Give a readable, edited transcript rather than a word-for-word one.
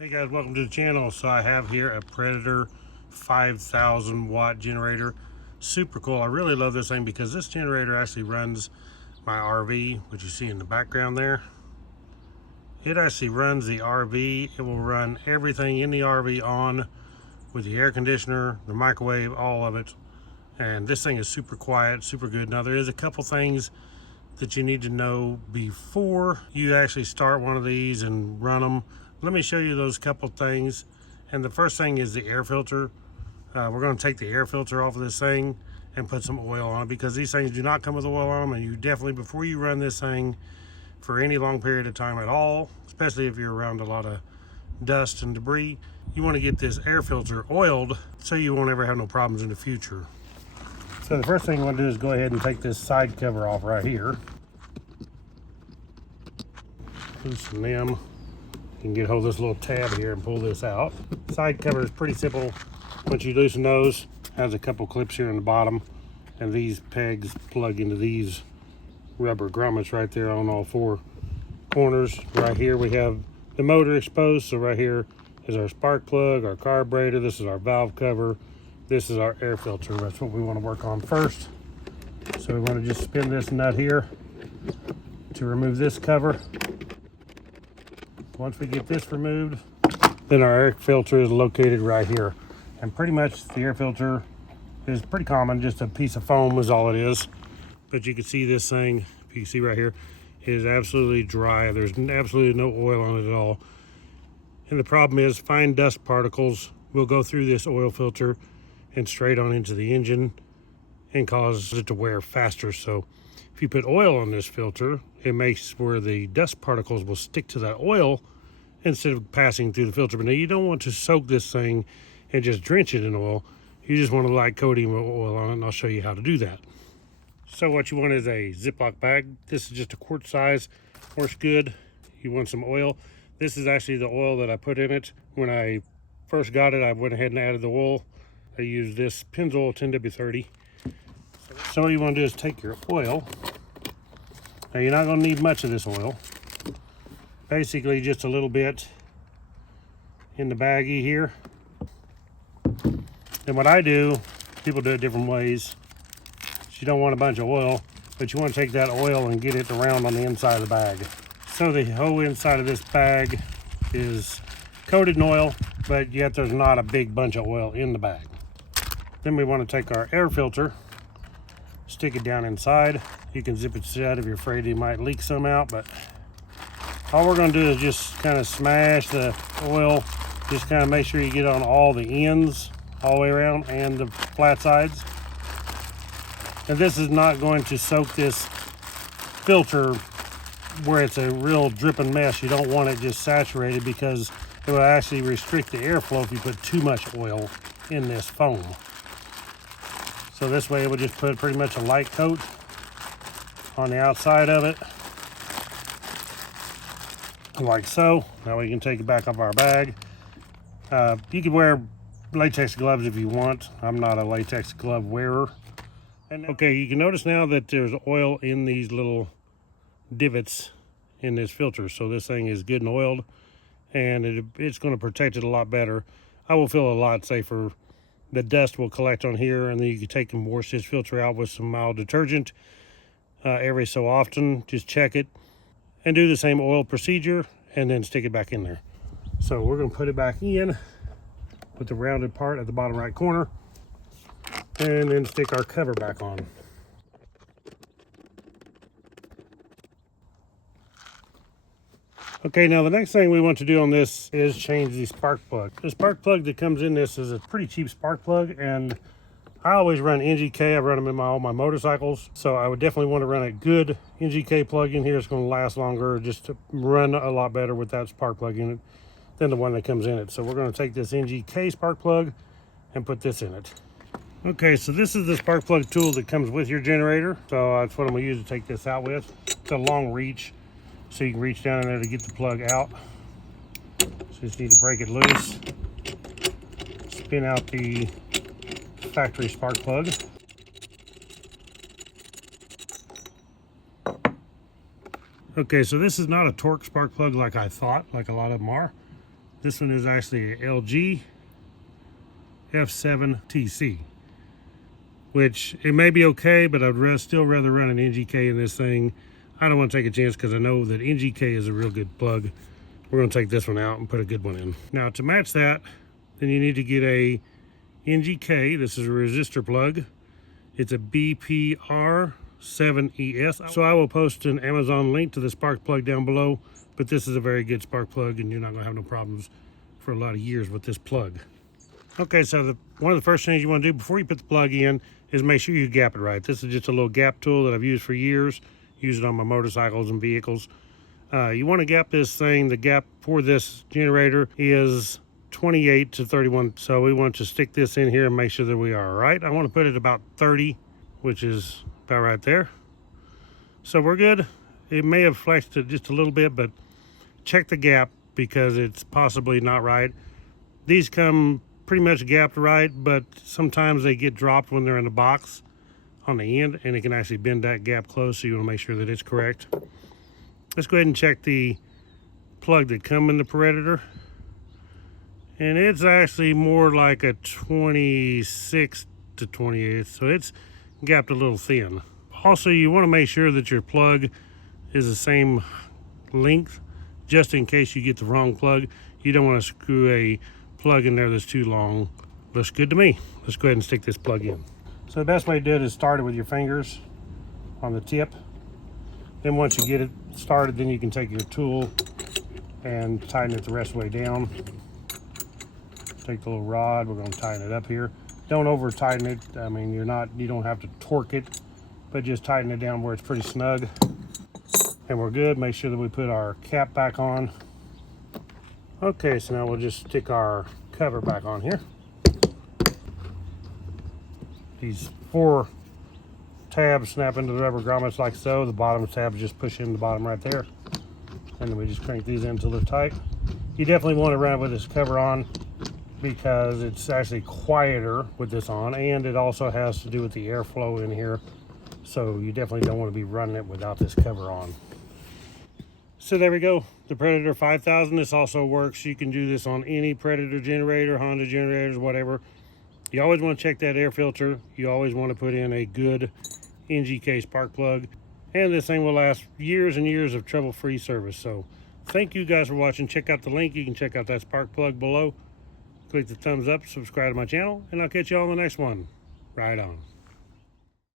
Hey guys, welcome to the channel. So I have here a Predator 5000 watt generator. Super cool. I really love this thing because this generator actually runs my RV, which you see in the background there. It actually runs the RV. It will run everything in the RV on with the air conditioner, the microwave, all of it. And this thing is super quiet, super good. Now there is a couple things that you need to know before you actually start one of these and run them. Let me show you those couple things. And the first thing is the air filter. We're going to take the air filter off of this thing and put some oil on it, because these things do not come with oil on them. And you definitely, before you run this thing for any long period of time at all, especially if you're around a lot of dust and debris, you want to get this air filter oiled so you won't ever have no problems in the future. So the first thing you want to do is go ahead and take this side cover off right here. Loosen them. You can get hold of this little tab here and pull this out. Side cover is pretty simple. Once you loosen those, has a couple clips here in the bottom, and these pegs plug into these rubber grommets right there on all four corners. Right here we have the motor exposed, so right here is our spark plug, our carburetor. This is our valve cover. This is our air filter. That's what we want to work on first. So we want to just spin this nut here to remove this cover. Once we get this removed, then our air filter is located right here. And pretty much the air filter is pretty common, just a piece of foam is all it is. But you can see this thing, if you can see right here, is absolutely dry. There's absolutely no oil on it at all. And the problem is fine dust particles will go through this oil filter and straight on into the engine and cause it to wear faster. So if you put oil on this filter, it makes where the dust particles will stick to that oil instead of passing through the filter. But now you don't want to soak this thing and just drench it in oil. You just want to light coating with oil on it, and I'll show you how to do that. So what you want is a Ziploc bag. This is just a quart size, works good. You want some oil. This is actually the oil that I put in it. When I first got it, I went ahead and added the oil. I used this Pennzoil 10W30. So what you want to do is take your oil. Now you're not going to need much of this oil. Basically just a little bit in the baggie here. And what I do, people do it different ways. You don't want a bunch of oil, but you want to take that oil and get it around on the inside of the bag. So the whole inside of this bag is coated in oil, but yet there's not a big bunch of oil in the bag. Then we want to take our air filter, stick it down inside. You can zip it shut if you're afraid you might leak some out, but all we're going to do is just kind of smash the oil, just kind of make sure you get on all the ends all the way around and the flat sides. And this is not going to soak this filter where it's a real dripping mess. You don't want it just saturated, because it will actually restrict the airflow if you put too much oil in this foam. So this way it will just put pretty much a light coat on the outside of it, like so. Now we can take it back off our bag. You can wear latex gloves if you want. I'm not a latex glove wearer. And okay, you can notice now that there's oil in these little divots in this filter. So this thing is good and oiled, and it's going to protect it a lot better. I will feel a lot safer. The dust will collect on here, and then you can take and wash this filter out with some mild detergent every so often. Just check it and do the same oil procedure, and then stick it back in there. So we're going to put it back in with the rounded part at the bottom right corner, and then stick our cover back on. Okay, now the next thing we want to do on this is change the spark plug. The spark plug that comes in this is a pretty cheap spark plug, and I always run NGK. I run them in all my motorcycles, so I would definitely want to run a good NGK plug in here. It's going to last longer, just to run a lot better with that spark plug in it than the one that comes in it. So we're going to take this NGK spark plug and put this in it. Okay, so this is the spark plug tool that comes with your generator. So that's what I'm going to use to take this out with. It's a long reach, so you can reach down in there to get the plug out. So you just need to break it loose. Spin out the factory spark plug. Okay, so this is not a torque spark plug like I thought, like a lot of them are. This one is actually a LG F7TC, which it may be okay, but I'd still rather run an NGK in this thing. I don't want to take a chance because I know that NGK is a real good plug. We're going to take this one out and put a good one in. Now to match that, then you need to get a NGK. This is a resistor plug. It's a BPR7ES. So I will post an Amazon link to the spark plug down below, but this is a very good spark plug and you're not going to have no problems for a lot of years with this plug. Okay, so one of the first things you want to do before you put the plug in is make sure you gap it right. This is just a little gap tool that I've used for years. Use it on my motorcycles and vehicles. You want to gap this thing. The gap for this generator is 28 to 31. So we want to stick this in here and make sure that we are right. I want to put it about 30, which is about right there. So we're good. It may have flexed it just a little bit, but check the gap because it's possibly not right. These come pretty much gapped right, but sometimes they get dropped when they're in the box on the end, and it can actually bend that gap close, so you want to make sure that it's correct. Let's go ahead and check the plug that come in the Predator, and it's actually more like a 26 to 28, so it's gapped a little thin. Also, you want to make sure that your plug is the same length, just in case you get the wrong plug. You don't want to screw a plug in there that's too long. Looks good to me. Let's go ahead and stick this plug in. So the best way to do it is start it with your fingers on the tip. Then once you get it started, then you can take your tool and tighten it the rest of the way down. Take the little rod, we're going to tighten it up here. Don't over tighten it. I mean, you don't have to torque it, but just tighten it down where it's pretty snug. And we're good. Make sure that we put our cap back on. Okay, so now we'll just stick our cover back on here. These 4 tabs snap into the rubber grommets like so. The bottom tabs just push in the bottom right there. And then we just crank these in until they're tight. You definitely want to run it with this cover on because it's actually quieter with this on, and it also has to do with the airflow in here. So you definitely don't want to be running it without this cover on. So there we go, the Predator 5000. This also works. You can do this on any Predator generator, Honda generators, whatever. You always want to check that air filter. You always want to put in a good NGK spark plug. And this thing will last years and years of trouble-free service. So thank you guys for watching. Check out the link. You can check out that spark plug below. Click the thumbs up, subscribe to my channel, and I'll catch you all on the next one. Right on.